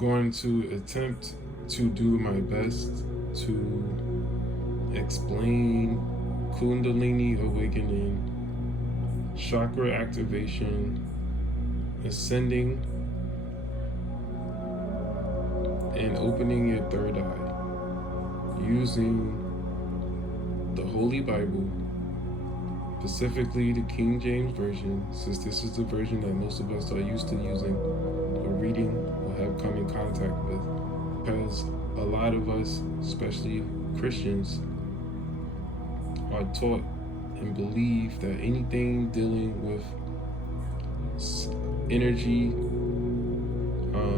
going to attempt to do my best to explain Kundalini awakening, chakra activation, ascending, and opening your third eye using the Holy Bible, specifically the King James Version, since this is the version that most of us are used to using or reading or have come in contact with. Because a lot of us, especially Christians, are taught and believe that anything dealing with energy,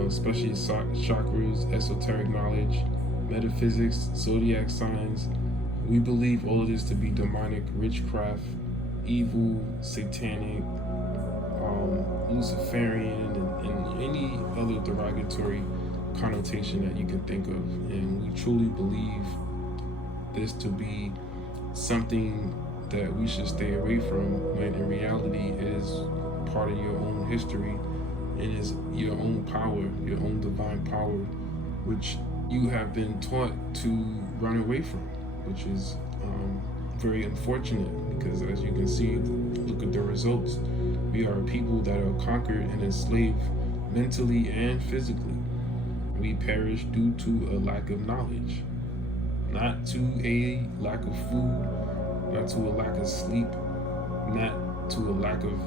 especially chakras, esoteric knowledge, metaphysics, zodiac signs, we believe all of this to be demonic, witchcraft, evil, satanic, Luciferian, and any other derogatory connotation that you can think of. And we truly believe this to be something that we should stay away from, when in reality it is part of your own history and is your own power, your own divine power, which you have been taught to run away from, which is very unfortunate, because as you can see, look at the results. We are people that are conquered and enslaved mentally and physically. We perish due to a lack of knowledge, not to a lack of food, not to a lack of sleep, not to a lack of,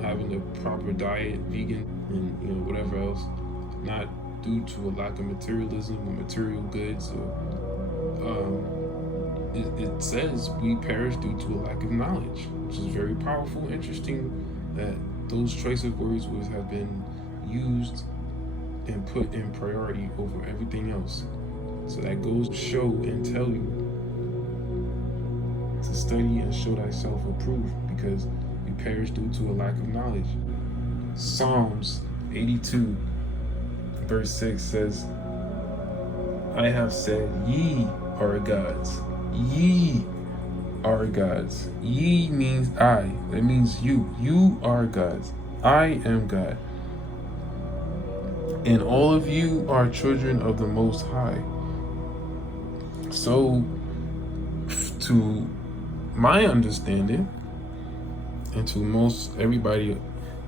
having a proper diet, vegan, and whatever else, not due to a lack of materialism or material goods, or it says we perish due to a lack of knowledge, which is very powerful. Interesting that those choice of words have been used and put in priority over everything else. So that goes to show and tell you to study and show thyself approved, because we perish due to a lack of knowledge. Psalms 82 verse 6 says, I have said, ye are gods. Ye are gods. Ye means I. That means you. You are gods. I am God. And all of you are children of the Most High. So, to my understanding, and to most everybody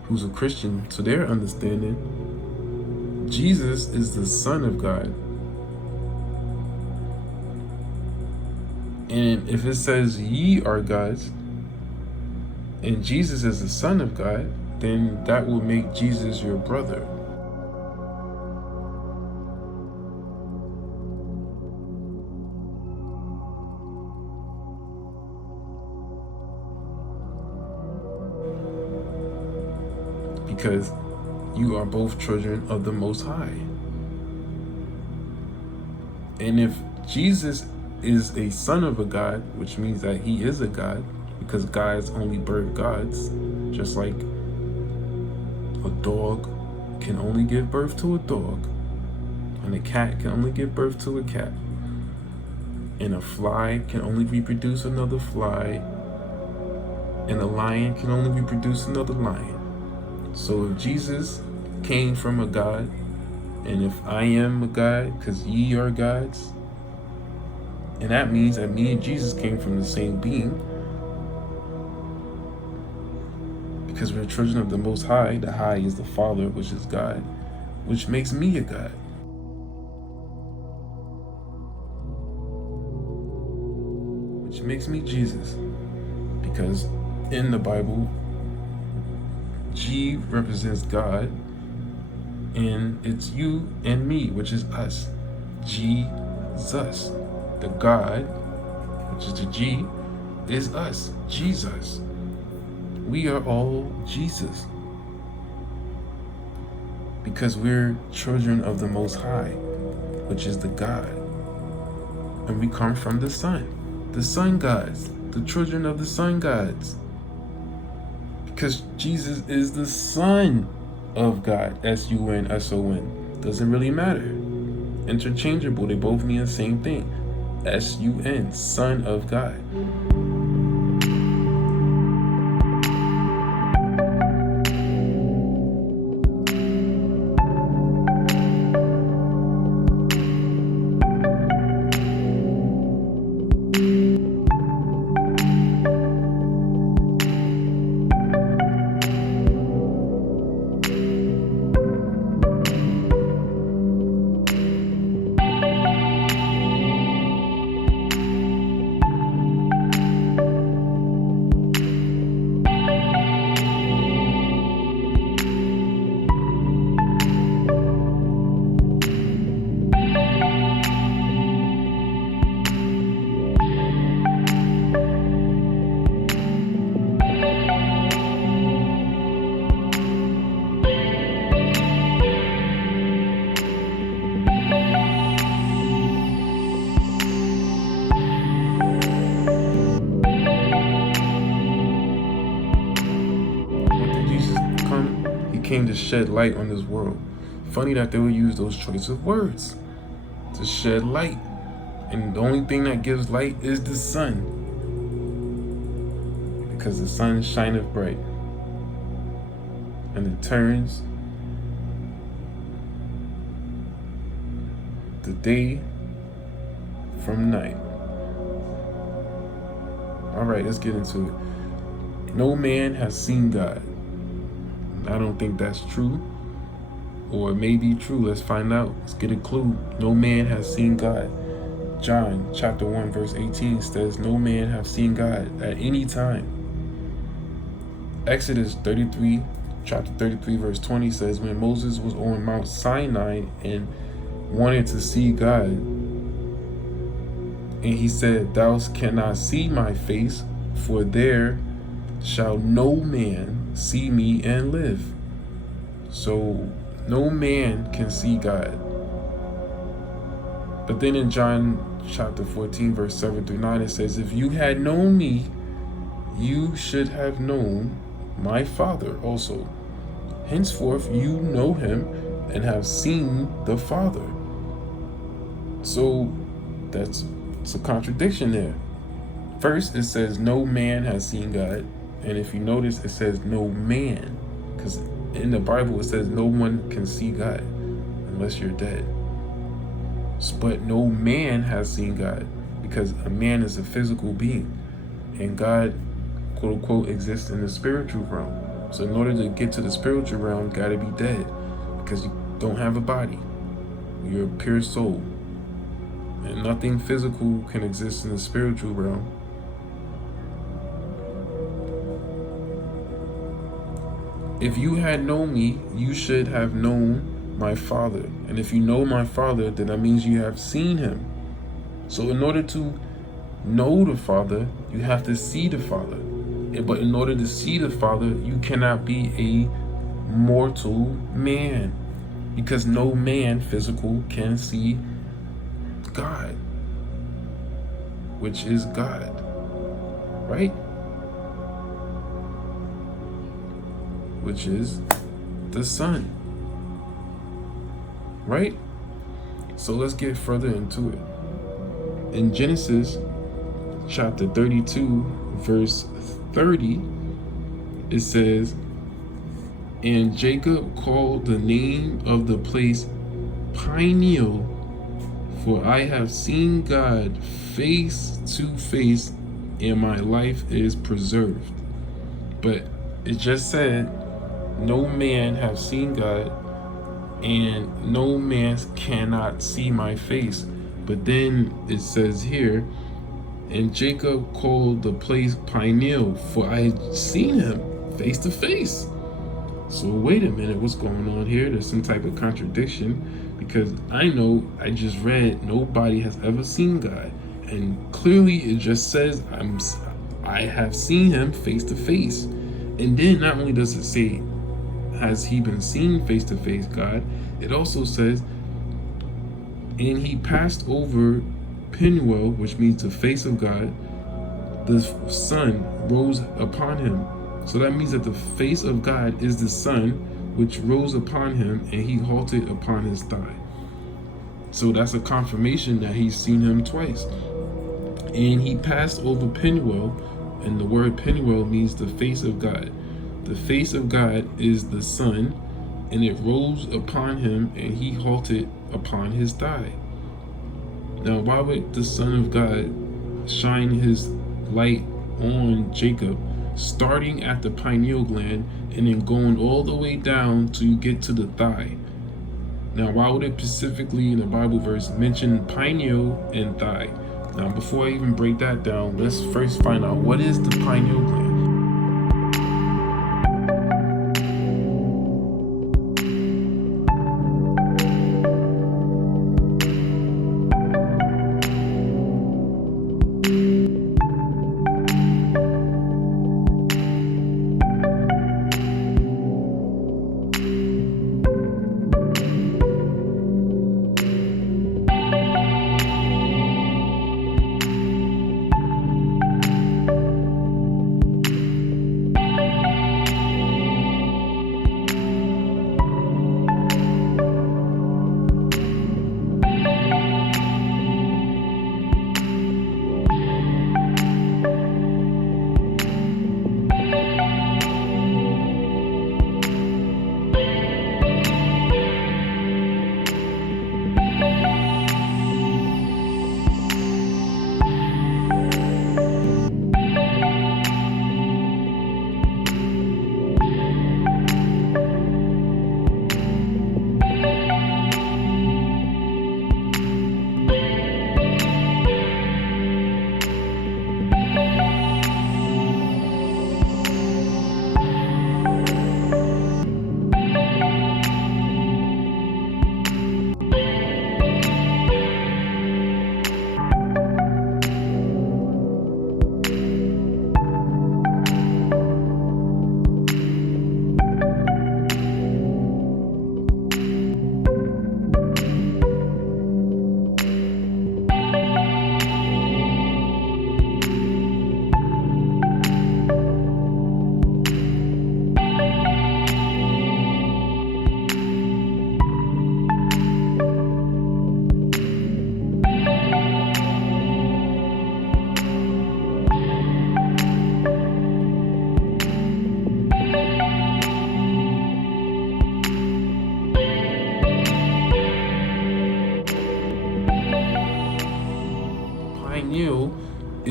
who's a Christian, to their understanding, Jesus is the Son of God. And if it says ye are gods, and Jesus is the Son of God, then that will make Jesus your brother. Because you are both children of the Most High. And if Jesus is a son of a God, which means that he is a God, because gods only birth gods, just like a dog can only give birth to a dog, and a cat can only give birth to a cat, and a fly can only reproduce another fly, and a lion can only reproduce another lion. So if Jesus came from a God, and if I am a God, because ye are gods, and that means that me and Jesus came from the same being, because we're children of the Most High. The High is the Father, which is God, which makes me a God. Which makes me Jesus, because in the Bible, G represents God, and it's you and me, which is us. Jesus. The God, which is the G, is us, Jesus. We are all Jesus, because we're children of the Most High, which is the God. And we come from the sun gods, the children of the sun gods. Because Jesus is the Son of God, S-U-N-S-O-N. Doesn't really matter. Interchangeable, they both mean the same thing. S-U-N, Son of God. came to shed light on this world. Funny that they would use those choice of words, to shed light. And the only thing that gives light is the sun, because the sun shineth bright, and it turns the day from night. All right, let's get into it. No man has seen God. I don't think that's true, or it may be true. Let's find out. Let's get a clue. No man has seen God. John chapter 1 verse 18 says, no man have seen God at any time. Exodus chapter 33 verse 20 says, when Moses was on Mount Sinai and wanted to see God, and he said, thou cannot see my face, for there shall no man see me and live. So no man can see God. But then in John chapter 14 verse 7 through 9, it says, if you had known me, you should have known my Father also. Henceforth you know him and have seen the Father. So that's a contradiction there. First, it says no man has seen God, and if you notice, it says no man, because in the Bible it says no one can see God unless you're dead. But no man has seen God, because a man is a physical being, and God, quote unquote, exists in the spiritual realm. So in order to get to the spiritual realm, you gotta be dead, because you don't have a body. You're a pure soul, and nothing physical can exist in the spiritual realm. If you had known me, you should have known my Father. And if you know my Father, then that means you have seen him. So in order to know the Father, you have to see the Father. But in order to see the Father, you cannot be a mortal man, because no man physical can see God, which is God, right? Which is the Son, right? So let's get further into it. In Genesis chapter 32 verse 30, it says, and Jacob called the name of the place Peniel, for I have seen God face to face, and my life is preserved. But it just said, no man have seen God, and no man cannot see my face. But then it says here, and Jacob called the place Peniel, for I had seen him face to face. So wait a minute, what's going on here? There's some type of contradiction, because I know I just read nobody has ever seen God, and clearly it just says I have seen him face to face. And then not only does it say has he been seen face to face, God, it also says, and he passed over Peniel, which means the face of God, the sun rose upon him. So that means that the face of God is the sun, which rose upon him, and he halted upon his thigh. So that's a confirmation that he's seen him twice. And he passed over Peniel, and the word Peniel means the face of God. The face of God is the sun, and it rose upon him, and he halted upon his thigh. Now, why would the Son of God shine his light on Jacob, starting at the pineal gland and then going all the way down till you get to the thigh? Now, why would it specifically in the Bible verse mention pineal and thigh? Now, before I even break that down, let's first find out what is the pineal gland.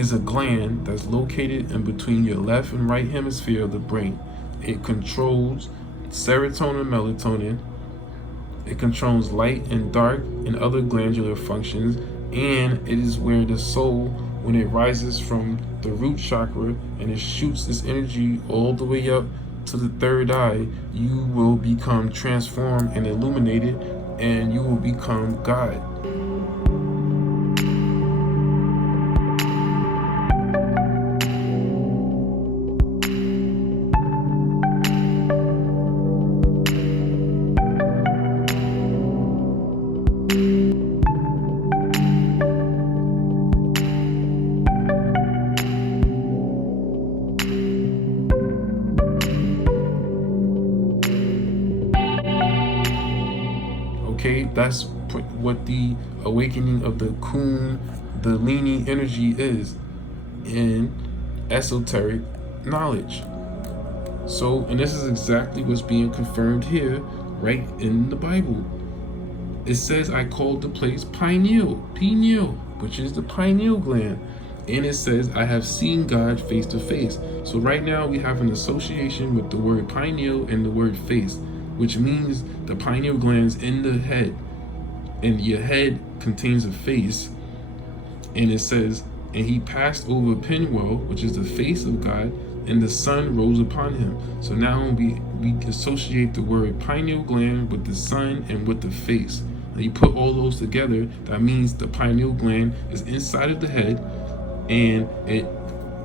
is a gland that's located in between your left and right hemisphere of the brain. It controls serotonin, melatonin. It controls light and dark and other glandular functions, and it is where the soul, when it rises from the root chakra and it shoots this energy all the way up to the third eye, you will become transformed and illuminated, and you will become God. Okay, that's what the awakening of the Kundalini energy is in esoteric knowledge. So, and this is exactly what's being confirmed here, right in the Bible. It says, I called the place pineal, which is the pineal gland. And it says, I have seen God face to face. So right now we have an association with the word pineal and the word face, which means the pineal gland's in the head, and your head contains a face. And it says, and he passed over Penuel, which is the face of God, and the sun rose upon him. So now we associate the word pineal gland with the sun and with the face. And you put all those together, that means the pineal gland is inside of the head, and it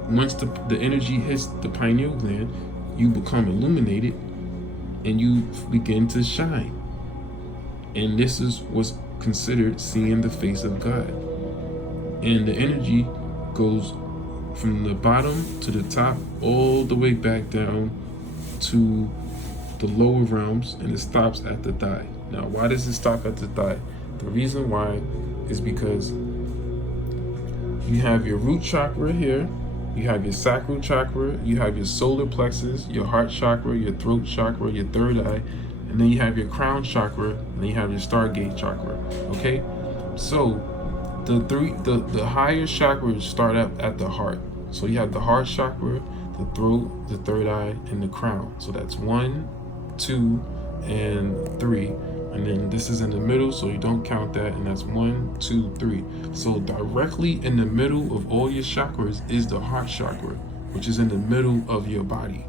once the energy hits the pineal gland, you become illuminated and you begin to shine. And this is what's considered seeing the face of God. And the energy goes from the bottom to the top, all the way back down to the lower realms, and it stops at the thigh. Now, why does it stop at the thigh? The reason why is because you have your root chakra here, you have your sacral chakra, you have your solar plexus, your heart chakra, your throat chakra, your third eye, and then you have your crown chakra, and then you have your stargate chakra. Okay, so the higher chakras start up at the heart. So you have the heart chakra, the throat, the third eye, and the crown. So that's 1, 2, and 3. And then this is in the middle, so you don't count that, and that's 1, 2, 3. So directly in the middle of all your chakras is the heart chakra, which is in the middle of your body.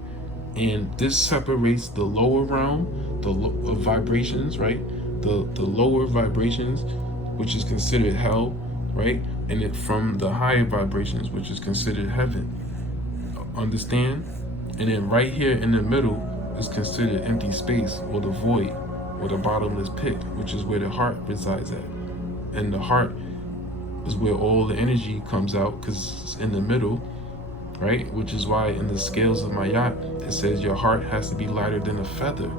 And this separates the lower realm, of vibrations, right? The lower vibrations, which is considered hell, right? And it from the higher vibrations, which is considered heaven. Understand? And then right here in the middle is considered empty space, or the void, or the bottomless pit, which is where the heart resides at. And the heart is where all the energy comes out, because it's in the middle, right? Which is why in the scales of Mayat, it says your heart has to be lighter than a feather,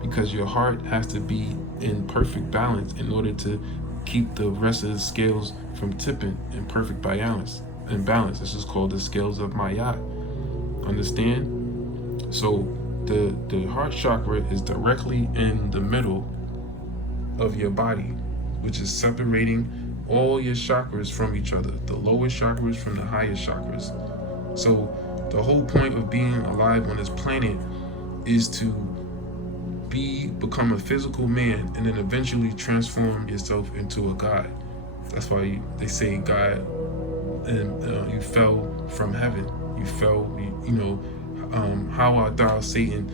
because your heart has to be in perfect balance in order to keep the rest of the scales from tipping in perfect balance. This is called the scales of Mayat. Understand? So the heart chakra is directly in the middle of your body, which is separating all your chakras from each other, the lower chakras from the higher chakras. So the whole point of being alive on this planet is to become a physical man and then eventually transform yourself into a god. That's why they say God, and you fell from heaven. You fell, how thou Satan,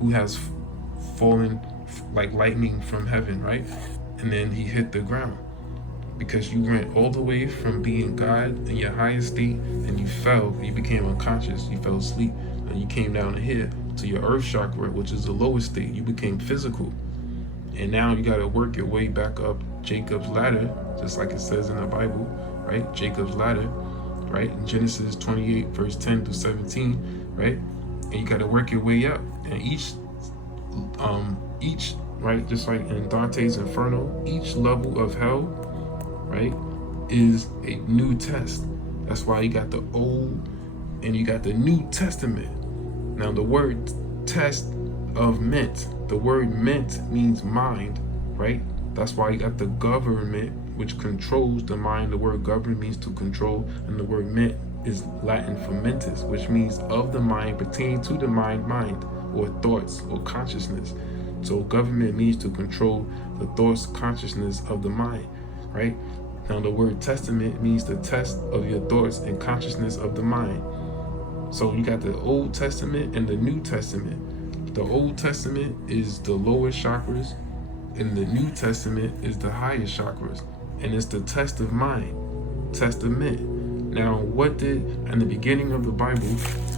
who has fallen like lightning from heaven, right? And then he hit the ground because you went all the way from being God in your highest state, and you fell, you became unconscious, you fell asleep, and you came down here to your earth chakra, which is the lowest state. You became physical, and now you got to work your way back up Jacob's ladder, just like it says in the Bible, right? Jacob's ladder, right? In Genesis 28 verse 10 through 17, right? And you got to work your way up, and each right, just like in Dante's Inferno, each level of hell, right, is a new test. That's why you got the Old and you got the New Testament. Now the word test of ment, the word ment means mind, right? That's why you got the government, which controls the mind. The word govern means to control, and the word ment is Latin for mentis, which means of the mind, pertaining to the mind, or thoughts or consciousness. So government means to control the thoughts, consciousness of the mind, right? Now the word testament means the test of your thoughts and consciousness of the mind. So you got the Old Testament and the New Testament. The Old Testament is the lower chakras, and the New Testament is the higher chakras. And it's the test of mind, testament. Now, what did, in the beginning of the Bible,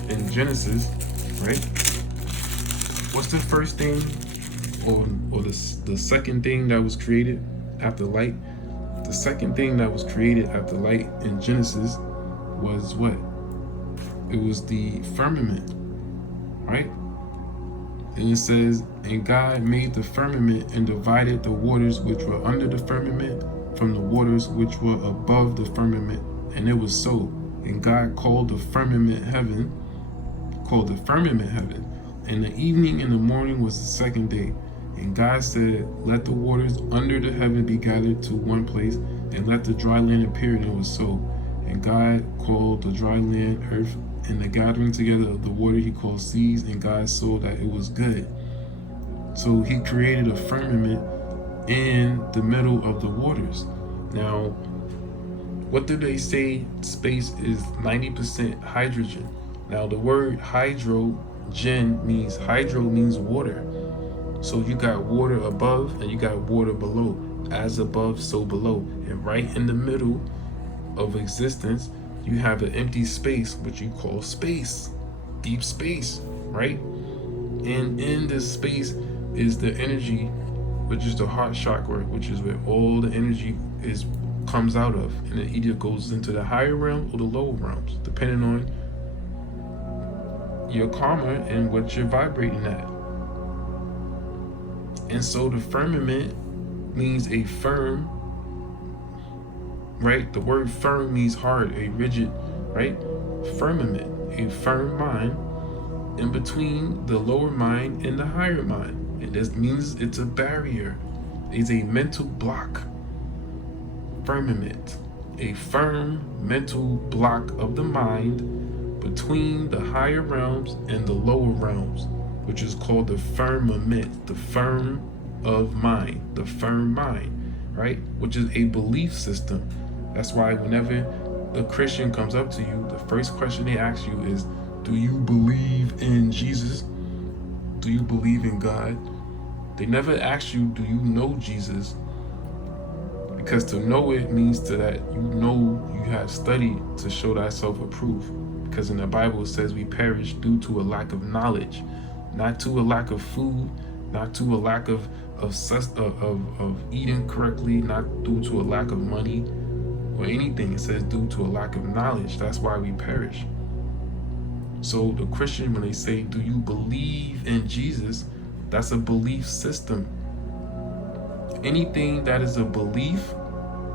in Genesis, right? What's the first thing, or the second thing that was created after light? The second thing that was created after light in Genesis was what? It was the firmament, right? And it says, and God made the firmament and divided the waters which were under the firmament from the waters which were above the firmament. And it was so. And God called the firmament heaven, And the evening and the morning was the second day. And God said, let the waters under the heaven be gathered to one place, and let the dry land appear. And it was so. And God called the dry land earth, and the gathering together of the water he called seas, and God saw that it was good. So he created a firmament in the middle of the waters. Now, what do they say? Space is 90% hydrogen. Now, the word hydrogen means water. So you got water above and you got water below. As above, so below. And right in the middle of existence, you have an empty space, which you call space, deep space, right? And in this space is the energy, which is the heart chakra, which is where all the energy comes out of, and it either goes into the higher realm or the lower realms, depending on your karma and what you're vibrating at. And so the firmament means a firm, right? The word firm means hard, a rigid, right? Firmament, a firm mind in between the lower mind and the higher mind. And this means it's a barrier, it's a mental block. Firmament, a firm mental block of the mind between the higher realms and the lower realms, which is called the firmament, the firm of mind, the firm mind, right? Which is a belief system. That's why whenever a Christian comes up to you, the first question they ask you is, do you believe in Jesus? Do you believe in God? They never ask you, do you know Jesus? Because to know it means that you know you have studied to show thyself approved. Because in the Bible it says we perish due to a lack of knowledge, not to a lack of food, not to a lack of eating correctly, not due to a lack of money or anything. It says due to a lack of knowledge. That's why we perish. So the Christian, when they say, do you believe in Jesus? That's a belief system. Anything that is a belief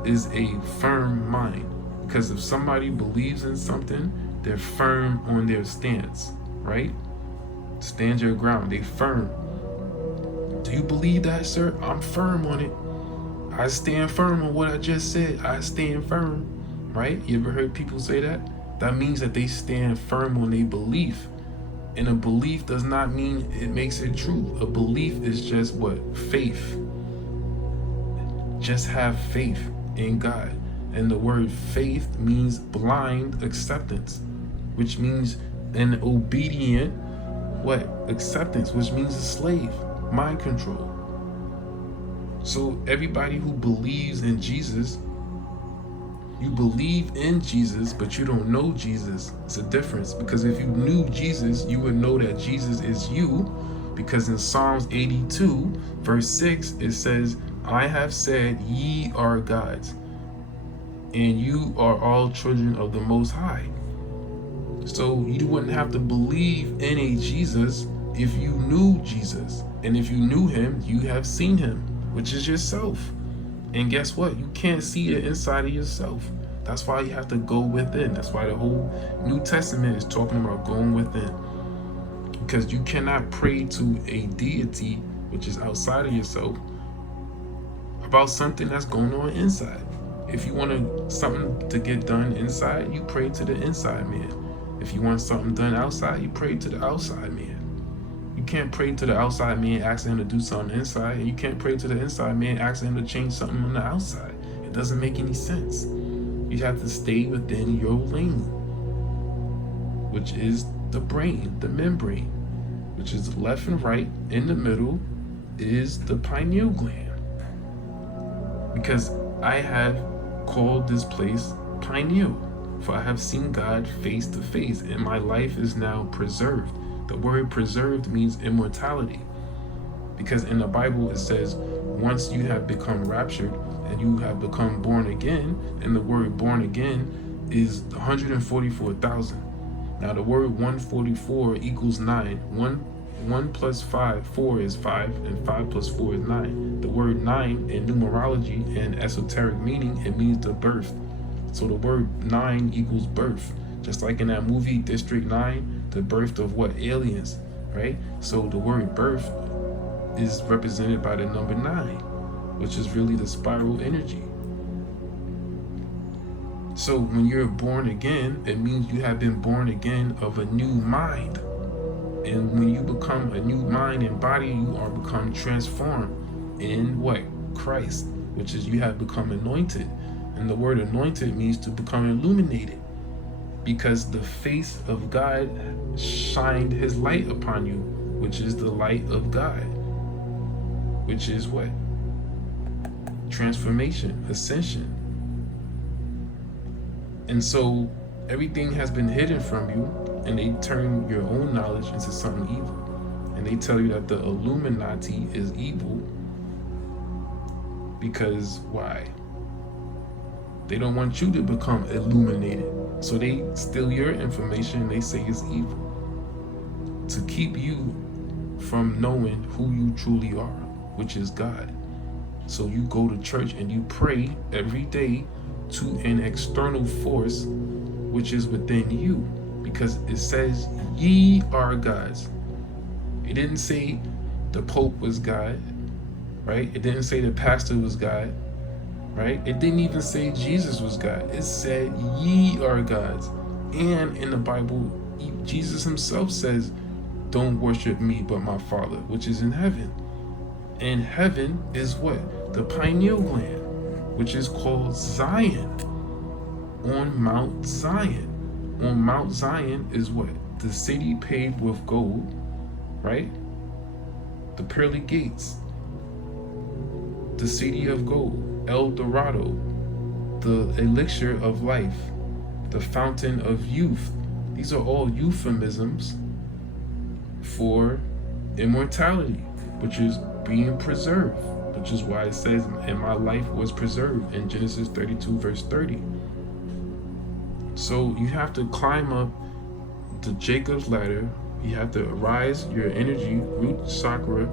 is a firm mind. Because if somebody believes in something, they're firm on their stance, right? Stand your ground, they firm. Do you believe that, sir? I'm firm on it. I stand firm on what I just said. I stand firm, right? You ever heard people say that? That means that they stand firm on their belief. And a belief does not mean it makes it true. A belief is just what? Faith. Just have faith in God. And the word faith means blind acceptance, which means an obedient, what? Acceptance, which means a slave, mind control. So everybody who believes in Jesus, you believe in Jesus, but you don't know Jesus. It's a difference, because if you knew Jesus, you would know that Jesus is you, because in Psalms 82, verse 6, it says, I have said, ye are gods, and you are all children of the Most High. So you wouldn't have to believe in a Jesus if you knew Jesus. And if you knew him, you have seen him, which is yourself. And guess what? You can't see it inside of yourself. That's why you have to go within. That's why the whole New Testament is talking about going within. Because you cannot pray to a deity, which is outside of yourself, about something that's going on inside. If you want something to get done inside, you pray to the inside man. If you want something done outside, you pray to the outside man. You can't pray to the outside man asking him to do something inside, and you can't pray to the inside man asking him to change something on the outside. It doesn't make any sense. You have to stay within your lane, which is the brain, the membrane, which is left and right. In the middle is the pineal gland. Because I have called this place pineal, for I have seen God face to face, and my life is now preserved. The word preserved means immortality, because in the Bible it says once you have become raptured and you have become born again, and the word born again is 144,000. Now the word 144 equals 9. 1 plus 5, 4 is 5, and 5 plus 4 is 9. The word 9 in numerology and esoteric meaning, it means the birth. So the word 9 equals birth. Just like in that movie District 9, the birth of what? Aliens, right? So the word birth is represented by the number 9, which is really the spiral energy. So when you're born again, it means you have been born again of a new mind. And when you become a new mind and body, you are become transformed in what? Christ, which is you have become anointed. And the word anointed means to become illuminated, because the face of God shined his light upon you, which is the light of God, which is what? Transformation, ascension. And so everything has been hidden from you, and they turn your own knowledge into something evil. And they tell you that the Illuminati is evil because why? They don't want you to become illuminated. So they steal your information and they say it's evil to keep you from knowing who you truly are, which is God. So you go to church and you pray every day to an external force which is within you, because it says ye are gods. It didn't say the Pope was God, right? It didn't say the pastor was God, right? It didn't even say Jesus was God. It said ye are gods. And in the Bible, Jesus himself says, don't worship me but my Father, which is in heaven. And heaven is what? The pineal gland, which is called Zion, on Mount Zion. On Mount Zion is what? The city paved with gold, right? The pearly gates, the city of gold, El Dorado, the elixir of life, the fountain of youth. These are all euphemisms for immortality, which is being preserved, which is why it says, and my life was preserved in Genesis 32 verse 30. So you have to climb up the Jacob's ladder. You have to rise your energy, root chakra,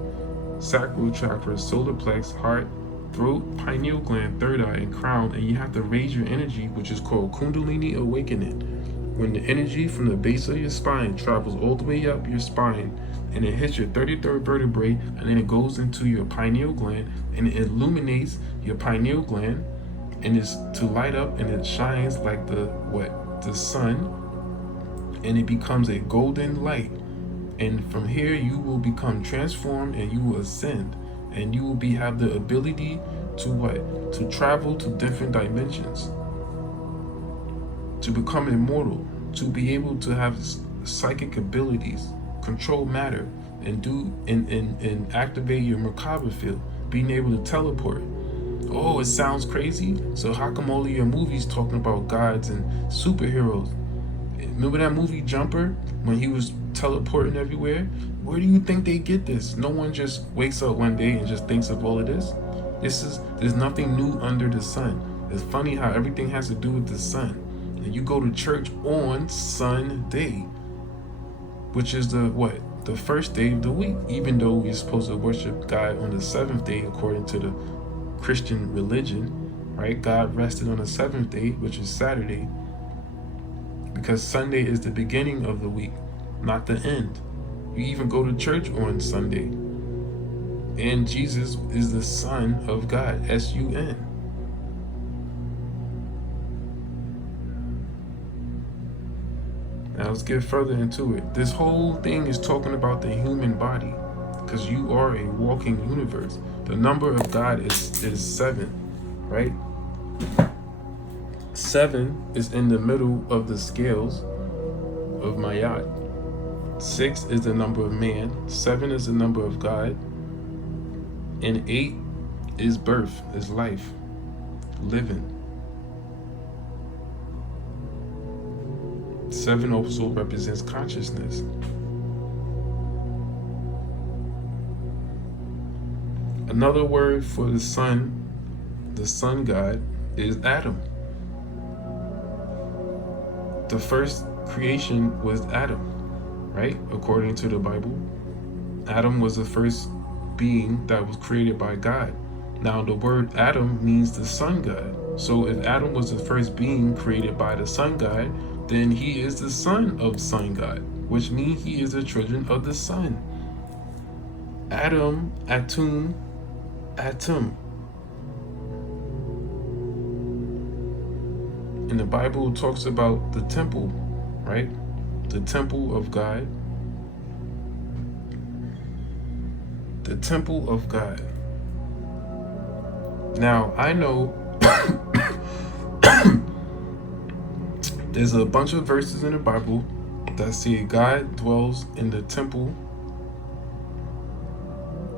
sacral chakra, solar plex, heart, throat, pineal gland, third eye, and crown. And you have to raise your energy, which is called Kundalini awakening. When the energy from the base of your spine travels all the way up your spine, and it hits your 33rd vertebrae, and then it goes into your pineal gland, and it illuminates your pineal gland, and it's to light up, and it shines like the sun, and it becomes a golden light. And from here you will become transformed, and you will ascend, and you will have the ability to what? To travel to different dimensions, to become immortal, to be able to have psychic abilities, control matter, and do and activate your Merkaba field, being able to teleport. Oh, it sounds crazy. So how come all of your movies talking about gods and superheroes? Remember that movie Jumper, when he was teleporting everywhere? Where do you think they get this? No one just wakes up one day and just thinks of all of this. There's nothing new under the sun. It's funny how everything has to do with the sun. And you go to church on Sunday, which is the first day of the week, even though we're supposed to worship God on the seventh day according to the Christian religion, right? God rested on the seventh day, which is Saturday, because Sunday is the beginning of the week, not the end. You even go to church on Sunday. And Jesus is the Son of God, S-U-N. Now let's get further into it. This whole thing is talking about the human body, because you are a walking universe. The number of God is 7, right? 7 is in the middle of the scales of Mayat. 6 is the number of man. 7 is the number of God. And 8 is birth, is life, living. 7 also represents consciousness. Another word for the sun God, is Adam. The first creation was Adam, right? According to the Bible, Adam was the first being that was created by God. Now, the word Adam means the sun God. So if Adam was the first being created by the sun God, then he is the son of sun God, which means he is the children of the sun. Adam, Atum, Atom. And the Bible talks about the temple, right? The temple of God. The temple of God. Now, I know there's a bunch of verses in the Bible that say God dwells in the temple.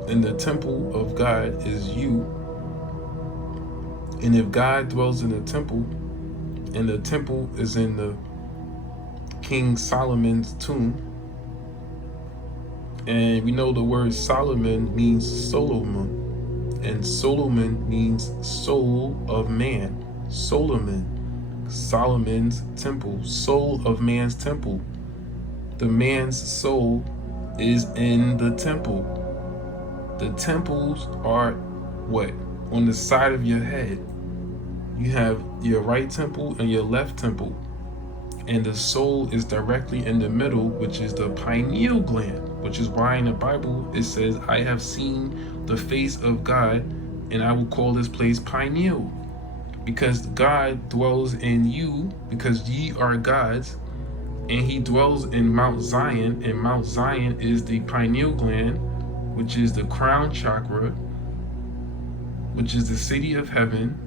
And the temple of God is you. And if God dwells in the temple, and the temple is in the King Solomon's tomb, and we know the word Solomon means Solomon, and Solomon means soul of man. Solomon's temple, soul of man's temple. The man's soul is in the temple. The temples are what? On the side of your head. You have your right temple and your left temple. And the soul is directly in the middle, which is the pineal gland, which is why in the Bible it says, I have seen the face of God, and I will call this place pineal. Because God dwells in you, because ye are God's, and he dwells in Mount Zion, and Mount Zion is the pineal gland, which is the crown chakra, which is the city of heaven,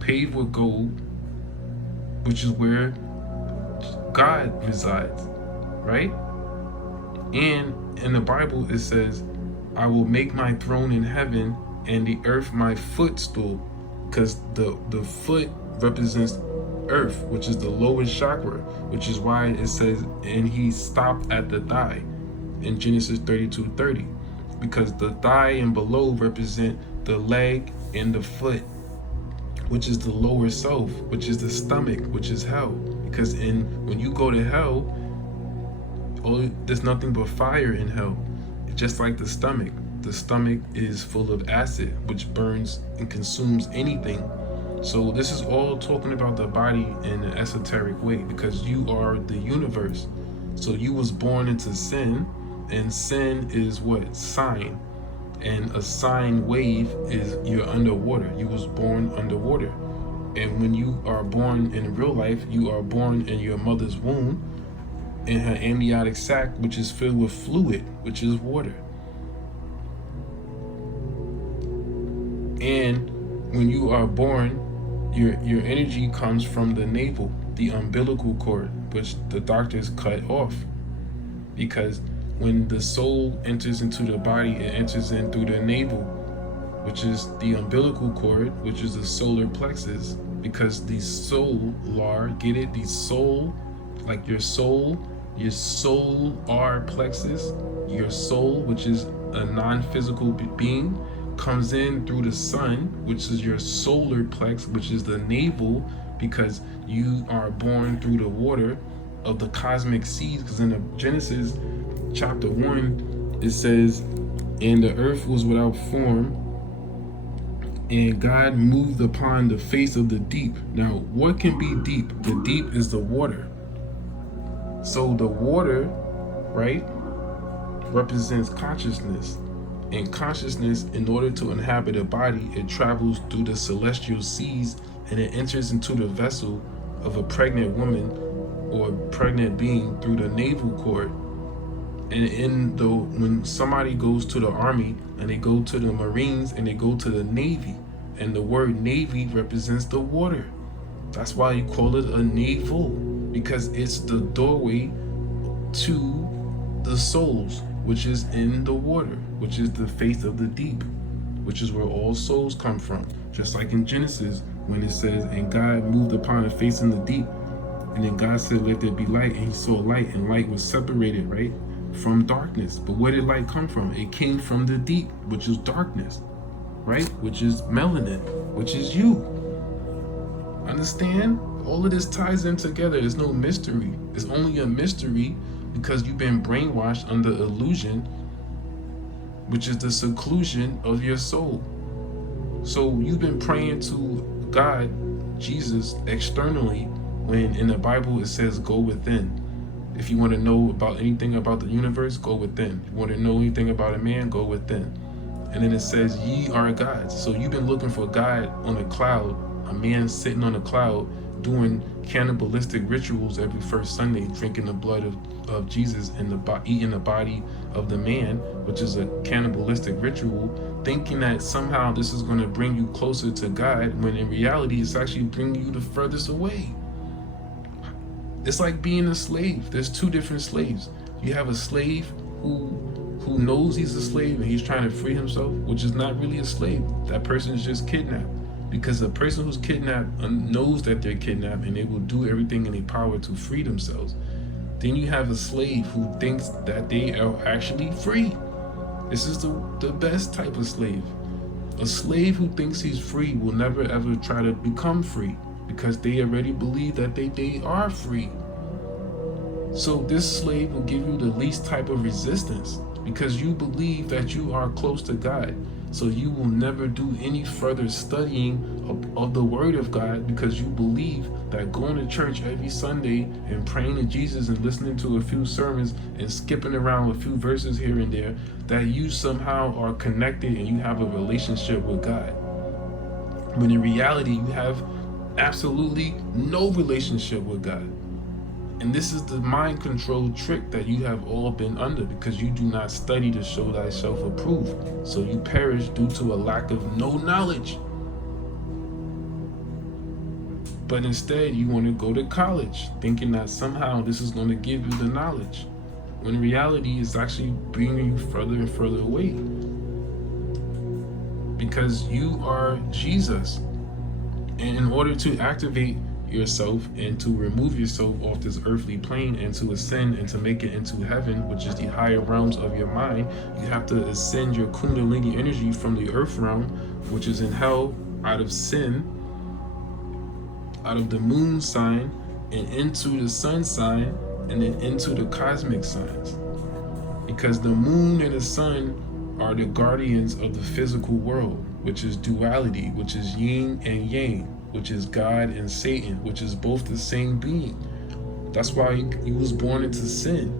paved with gold, which is where God resides, right? And in the Bible it says, I will make my throne in heaven and the earth my footstool, because the foot represents earth, which is the lowest chakra, which is why it says, and he stopped at the thigh in Genesis 32:30, because the thigh and below represent the leg and the foot, which is the lower self, which is the stomach, which is hell. Because when you go to hell, there's nothing but fire in hell. Just like the stomach. The stomach is full of acid, which burns and consumes anything. So this is all talking about the body in an esoteric way, because you are the universe. So you was born into sin, and sin is what? Sine. And a sine wave is you're underwater. You was born underwater. And when you are born in real life, you are born in your mother's womb, in her amniotic sac, which is filled with fluid, which is water. And when you are born, your energy comes from the navel, the umbilical cord, which the doctors cut off. Because when the soul enters into the body, it enters in through the navel, which is the umbilical cord, which is the solar plexus. Because the solar, get it? The soul, like your solar plexus, your soul, which is a non-physical being, comes in through the sun, which is your solar plex, which is the navel, because you are born through the water of the cosmic seeds. Because in the Genesis chapter 1, it says, and the earth was without form, and God moved upon the face of the deep. Now, what can be deep? The deep is the water. So the water, right, represents consciousness. And consciousness, in order to inhabit a body, it travels through the celestial seas, and it enters into the vessel of a pregnant woman or pregnant being through the navel cord. And when somebody goes to the army and they go to the Marines and they go to the Navy, and the word Navy represents the water. That's why you call it a navel, because it's the doorway to the souls, which is in the water, which is the face of the deep, which is where all souls come from. Just like in Genesis, when it says, and God moved upon the face in the deep, and then God said, let there be light, and he saw light, and light was separated, right, from darkness. But where did light come from? It came from the deep, which is darkness, right, which is melanin, which is you. Understand? All of this ties in together. There's no mystery. It's only a mystery because you've been brainwashed under illusion, which is the seclusion of your soul. So you've been praying to God, Jesus, externally, when in the Bible it says go within. If you want to know about anything about the universe, go within. If you want to know anything about a man, go within. And then it says ye are gods. So you've been looking for God on a cloud, a man sitting on a cloud doing cannibalistic rituals every first Sunday, drinking the blood of Jesus and eating the body of the man, which is a cannibalistic ritual, thinking that somehow this is going to bring you closer to God, when in reality it's actually bringing you the furthest away. It's like being a slave. There's two different slaves. You have a slave who knows he's a slave and he's trying to free himself, which is not really a slave. That person is just kidnapped. Because a person who's kidnapped knows that they're kidnapped and they will do everything in their power to free themselves. Then you have a slave who thinks that they are actually free. This is the best type of slave. A slave who thinks he's free will never ever try to become free, because they already believe that they are free. So this slave will give you the least type of resistance, because you believe that you are close to God. So you will never do any further studying of the word of God, because you believe that going to church every Sunday and praying to Jesus and listening to a few sermons and skipping around a few verses here and there, that you somehow are connected and you have a relationship with God. When in reality, you have absolutely no relationship with God. And this is the mind control trick that you have all been under, because you do not study to show thyself approved. So you perish due to a lack of no knowledge. But instead you want to go to college thinking that somehow this is going to give you the knowledge, when in reality it's actually bringing you further and further away. Because you are Jesus. And in order to activate yourself and to remove yourself off this earthly plane and to ascend and to make it into heaven, which is the higher realms of your mind, you have to ascend your kundalini energy from the earth realm, which is in hell, out of sin, out of the moon sign, and into the sun sign, and then into the cosmic signs. Because the moon and the sun are the guardians of the physical world, which is duality, which is yin and yang, which is God and Satan, which is both the same being. That's why he was born into sin.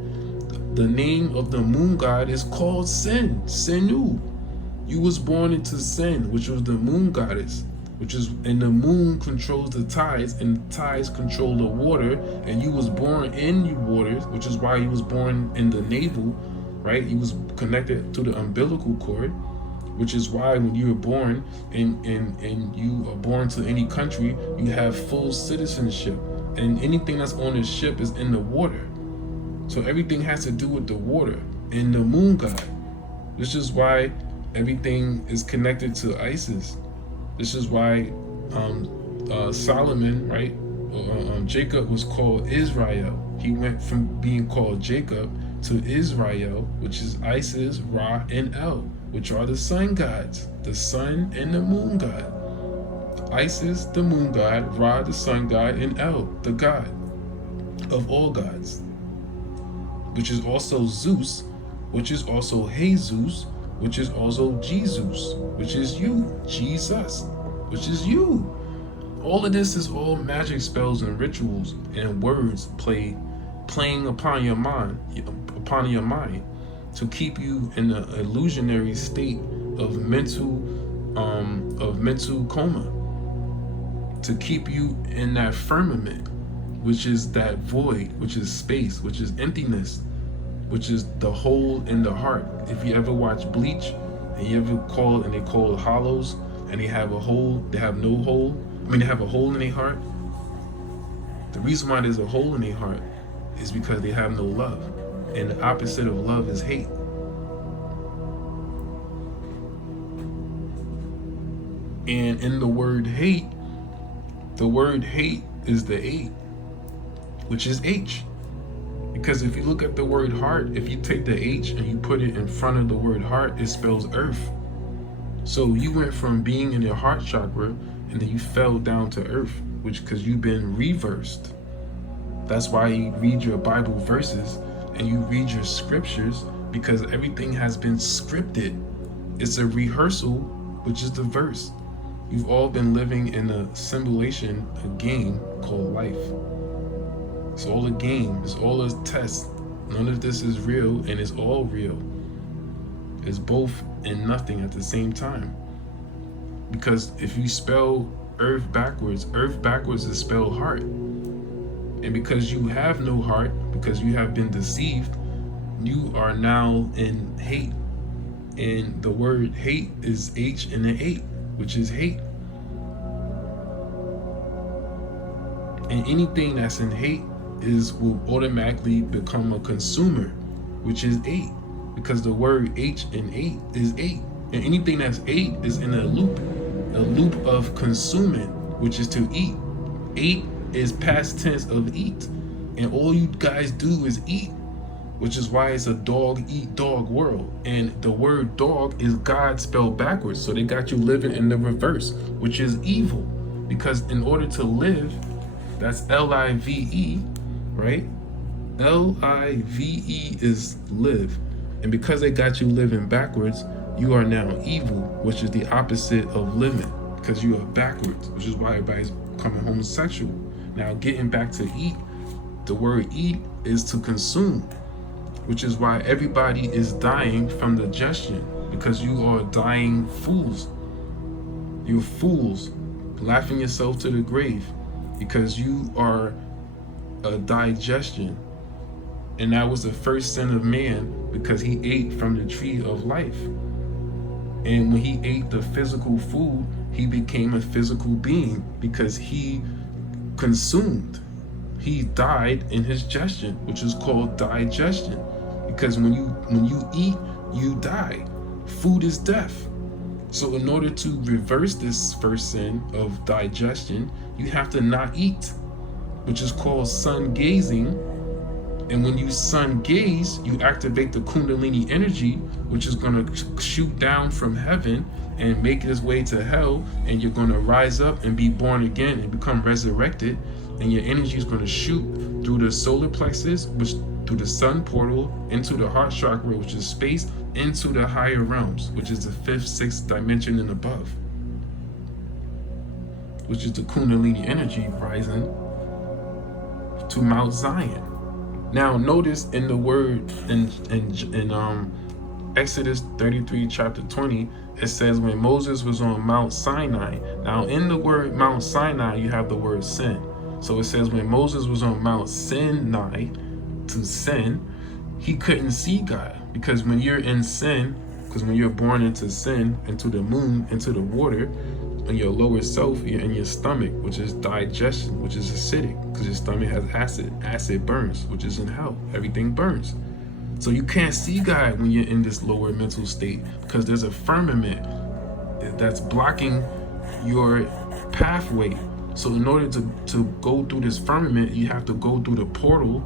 The name of the moon god is called Sin, Senu. You was born into sin, which was the moon goddess, and the moon controls the tides, and the tides control the water, and you was born in the waters, which is why you was born in the navel, right? You was connected to the umbilical cord, which is why when you were born and you are born to any country, you have full citizenship, and anything that's on the ship is in the water. So everything has to do with the water and the moon god. This is why everything is connected to Isis. This is why Solomon, right? Jacob was called Israel. He went from being called Jacob to Israel, which is Isis, Ra, and El, which are the sun gods, the sun and the moon god. Isis, the moon god, Ra, the sun god, and El, the god of all gods, which is also Zeus, which is also Jesus, which is also Jesus, which is you, Jesus, which is you. All of this is all magic spells and rituals and words playing upon your mind, to keep you in an illusionary state of mental coma, to keep you in that firmament, which is that void, which is space, which is emptiness, which is the hole in the heart. If you ever watch Bleach and you ever call, and they call hollows, and they have a hole, they have no hole. I mean, they have a hole in their heart. The reason why there's a hole in their heart is because they have no love. And the opposite of love is hate. And in the word hate is the 8, which is H. Because if you look at the word heart, if you take the H and you put it in front of the word heart, it spells earth. So you went from being in your heart chakra and then you fell down to earth, which because you've been reversed. That's why you read your Bible verses and you read your scriptures, because everything has been scripted. It's a rehearsal, which is the verse. You've all been living in a simulation, a game called life. It's all a game. It's all a test. None of this is real, and it's all real. It's both and nothing at the same time. Because if you spell earth backwards is spelled heart. And because you have no heart, because you have been deceived, you are now in hate. And the word hate is H and an 8, which is hate. And anything that's in hate will automatically become a consumer, which is 8, because the word H and 8 is 8. And anything that's 8 is in a loop of consuming, which is to eat. 8 is past tense of eat. And all you guys do is eat, which is why it's a dog eat dog world. And the word dog is God spelled backwards. So they got you living in the reverse, which is evil. Because in order to live, that's L-I-V-E, right? L-I-V-E is live. And because they got you living backwards, you are now evil, which is the opposite of living, because you are backwards, which is why everybody's becoming homosexual. Now, getting back to eat, the word eat is to consume, which is why everybody is dying from digestion, because you are dying fools. You're fools, laughing yourself to the grave, because you are a digestion. And that was the first sin of man, because he ate from the tree of life. And when he ate the physical food, he became a physical being, because he consumed. He died in his gestion, which is called digestion. Because when you eat, you die. Food is death. So in order to reverse this first sin of digestion, you have to not eat, which is called sun gazing. And when you sun gaze, you activate the Kundalini energy, which is going to shoot down from heaven and make its way to hell. And you're going to rise up and be born again and become resurrected. And your energy is going to shoot through the solar plexus, which through the sun portal, into the heart chakra, which is space, into the higher realms, which is the 5th, 6th dimension and above, which is the Kundalini energy rising to Mount Zion. Now notice in the word in Exodus 33 chapter 20, it says when Moses was on Mount Sinai. Now in the word Mount Sinai, you have the word sin. So it says when Moses was on Mount Sinai, to sin, he couldn't see God, because when you're in sin, because when you're born into sin, into the moon, into the water, in your lower self, you're in your stomach, which is digestion, which is acidic, because your stomach has acid. Acid burns, which is in hell. Everything burns. So you can't see God when you're in this lower mental state, because there's a firmament that's blocking your pathway. So in order to go through this firmament, you have to go through the portal,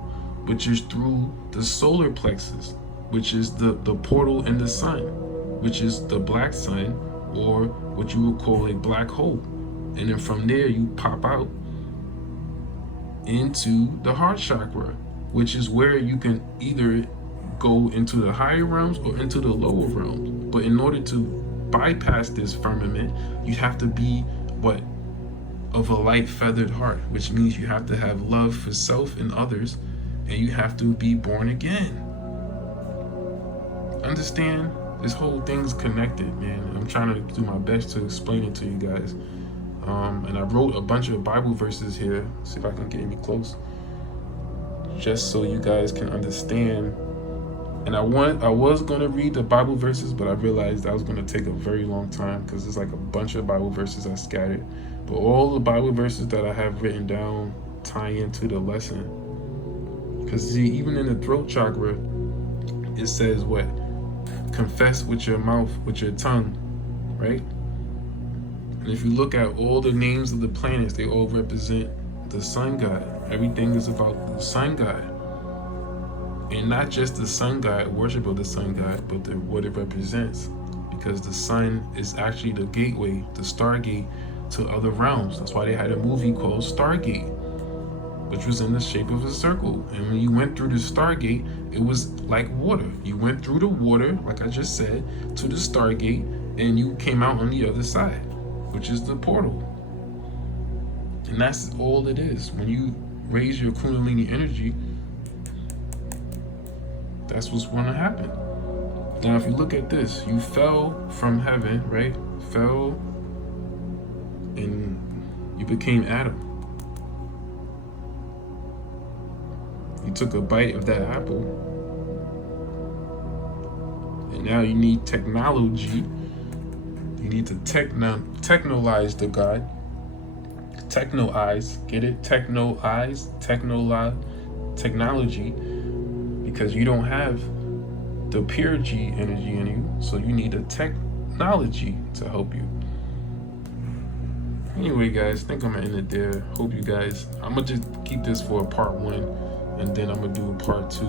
which is through the solar plexus, which is the portal in the sun, which is the black sun, or what you would call a black hole. And then from there, you pop out into the heart chakra, which is where you can either go into the higher realms or into the lower realms. But in order to bypass this firmament, you have to be of a light feathered heart, which means you have to have love for self and others, and you have to be born again. Understand? This whole thing's connected, man. I'm trying to do my best to explain it to you guys. And I wrote a bunch of Bible verses here. See if I can get any close, just so you guys can understand. And I was going to read the Bible verses, but I realized that was going to take a very long time because there's like a bunch of Bible verses I scattered. But all the Bible verses that I have written down tie into the lesson. Because see, even in the throat chakra, it says what? Confess with your mouth, with your tongue, right? And if you look at all the names of the planets, they all represent the sun god. Everything is about the sun god. And not just the sun god, worship of the sun god, but what it represents. Because the sun is actually the gateway, the stargate to other realms. That's why they had a movie called Stargate, which was in the shape of a circle. And when you went through the stargate, it was like water. You went through the water, like I just said, to the stargate, and you came out on the other side, which is the portal. And that's all it is. When you raise your Kundalini energy, that's what's going to happen. Now, if you look at this, you fell from heaven, right? Fell, and you became Adam. You took a bite of that apple, and now you need technology. You need to technolize the God. Techno-eyes, get it? Techno-eyes, technology, because you don't have the pure G energy in you, so you need a technology to help you. Anyway, guys, I think I'm gonna end it there. Hope you guys, I'm gonna just keep this for a part 1, and then I'm gonna do a part 2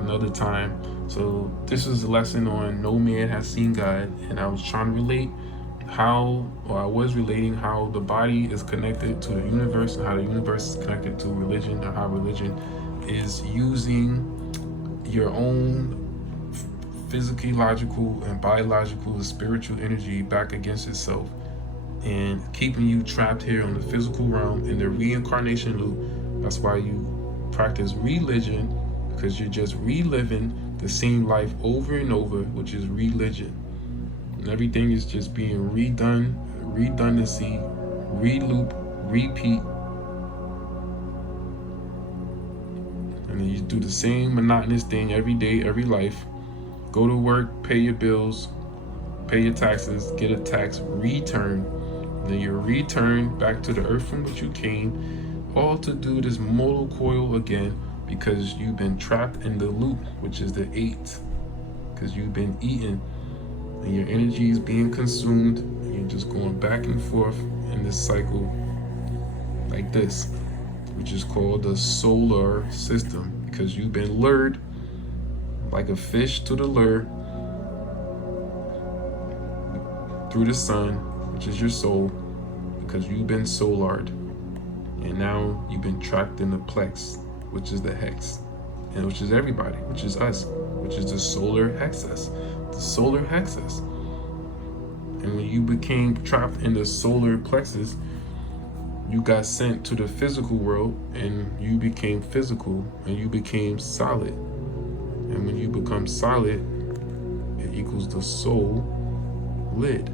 another time. So this is a lesson on no man has seen God, and I was trying to relate how the body is connected to the universe, and how the universe is connected to religion, and how religion is using your own physiological and biological and spiritual energy back against itself, and keeping you trapped here on the physical realm in the reincarnation loop. That's why you practice religion, because you're just reliving the same life over and over, which is religion. And everything is just being redone, redundancy, reloop, repeat. And then you do the same monotonous thing every day, every life. Go to work, pay your bills, pay your taxes, get a tax return. Then you return back to the earth from which you came, all to do this mortal coil again, because you've been trapped in the loop, which is the 8. Because you've been eaten, and your energy is being consumed, and you're just going back and forth in this cycle like this, which is called the solar system, because you've been lured like a fish to the lure through the sun, which is your soul, because you've been solared, and now you've been trapped in the plex, which is the hex, and which is everybody, which is us, which is the solar hexus, the solar hexus. And when you became trapped in the solar plexus, you got sent to the physical world, and you became physical, and you became solid. And when you become solid, it equals the soul lid.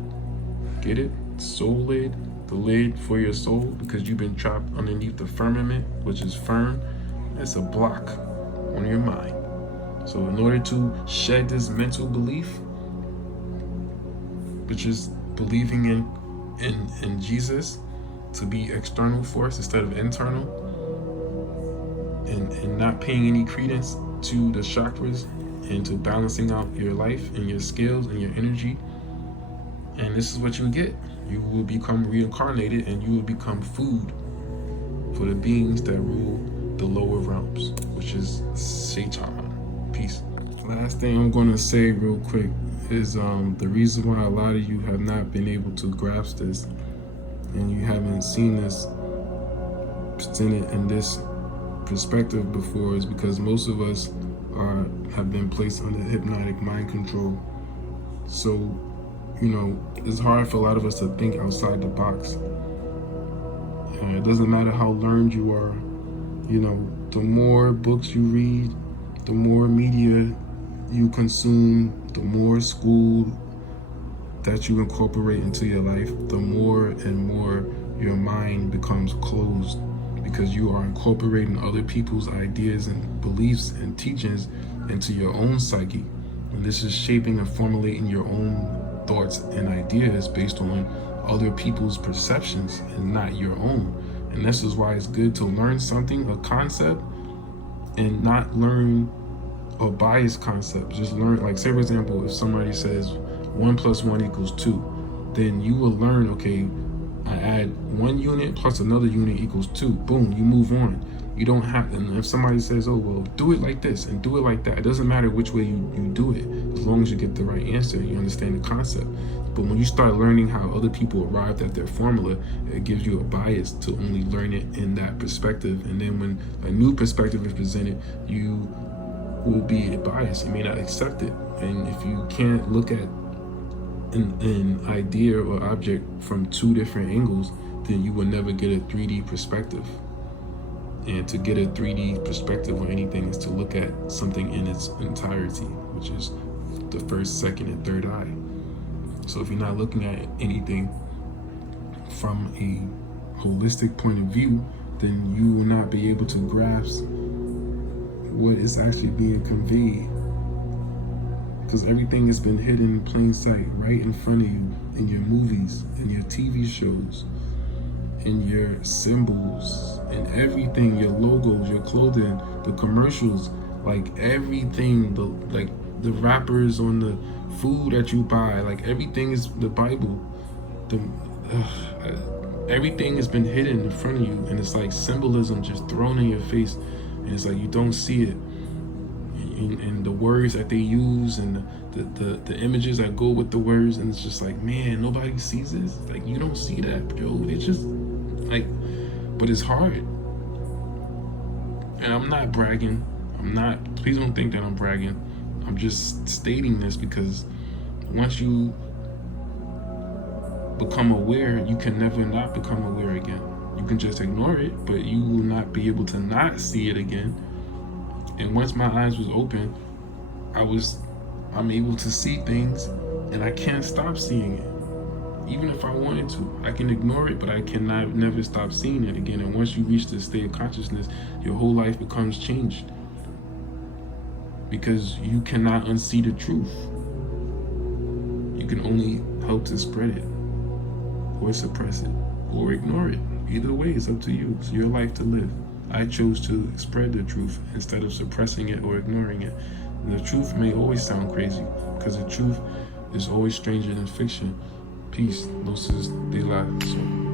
Get it? Soul lid, the lid for your soul, because you've been trapped underneath the firmament, which is firm. It's a block on your mind. So in order to shed this mental belief, which is believing in Jesus to be external force instead of internal, and not paying any credence to the chakras and to balancing out your life and your skills and your energy. And this is what you get. You will become reincarnated, and you will become food for the beings that rule the lower realms, which is Satan. Peace. Last thing I'm going to say real quick is the reason why a lot of you have not been able to grasp this, and you haven't seen this presented in this perspective before, is because most of us have been placed under hypnotic mind control. So, you know, it's hard for a lot of us to think outside the box. It doesn't matter how learned you are. You know, the more books you read, the more media you consume, the more school that you incorporate into your life, the more and more your mind becomes closed, because you are incorporating other people's ideas and beliefs and teachings into your own psyche. And this is shaping and formulating your own thoughts and ideas based on other people's perceptions and not your own. And this is why it's good to learn something, a concept, and not learn a biased concept. Just learn, like, say for example, if somebody says 1 + 1 = 2, then you will learn, okay, I add 1 unit plus another unit equals 2. Boom, you move on. You don't have to. And if somebody says, oh, well, do it like this and do it like that, it doesn't matter which way you do it, as long as you get the right answer, you understand the concept. But when you start learning how other people arrived at their formula, it gives you a bias to only learn it in that perspective. And then when a new perspective is presented, you will be biased. You may not accept it. And if you can't look at an idea or object from 2 different angles, then you will never get a 3D perspective. And to get a 3D perspective on anything is to look at something in its entirety, which is the first, second, and third eye. So if you're not looking at anything from a holistic point of view, then you will not be able to grasp what is actually being conveyed. Because everything has been hidden in plain sight, right in front of you, in your movies, in your TV shows, in your symbols, in everything, your logos, your clothing, the commercials, like everything, the wrappers on the food that you buy, like everything is the Bible. Everything has been hidden in front of you, and it's like symbolism just thrown in your face, and it's like you don't see it. And the words that they use and the images that go with the words, and it's just like, man, nobody sees this. Like, you don't see that, yo. It's just like, but it's hard. And I'm not bragging. Please don't think that I'm bragging. I'm just stating this because once you become aware, you can never not become aware again. You can just ignore it, but you will not be able to not see it again. And once my eyes was open, I'm able to see things, and I can't stop seeing it. Even if I wanted to, I can ignore it, but I cannot never stop seeing it again. And once you reach this state of consciousness, your whole life becomes changed, because you cannot unsee the truth. You can only help to spread it, or suppress it, or ignore it. Either way, it's up to you. It's your life to live. I chose to spread the truth instead of suppressing it or ignoring it. And the truth may always sound crazy, because the truth is always stranger than fiction. Peace. Gnosis de la Soul.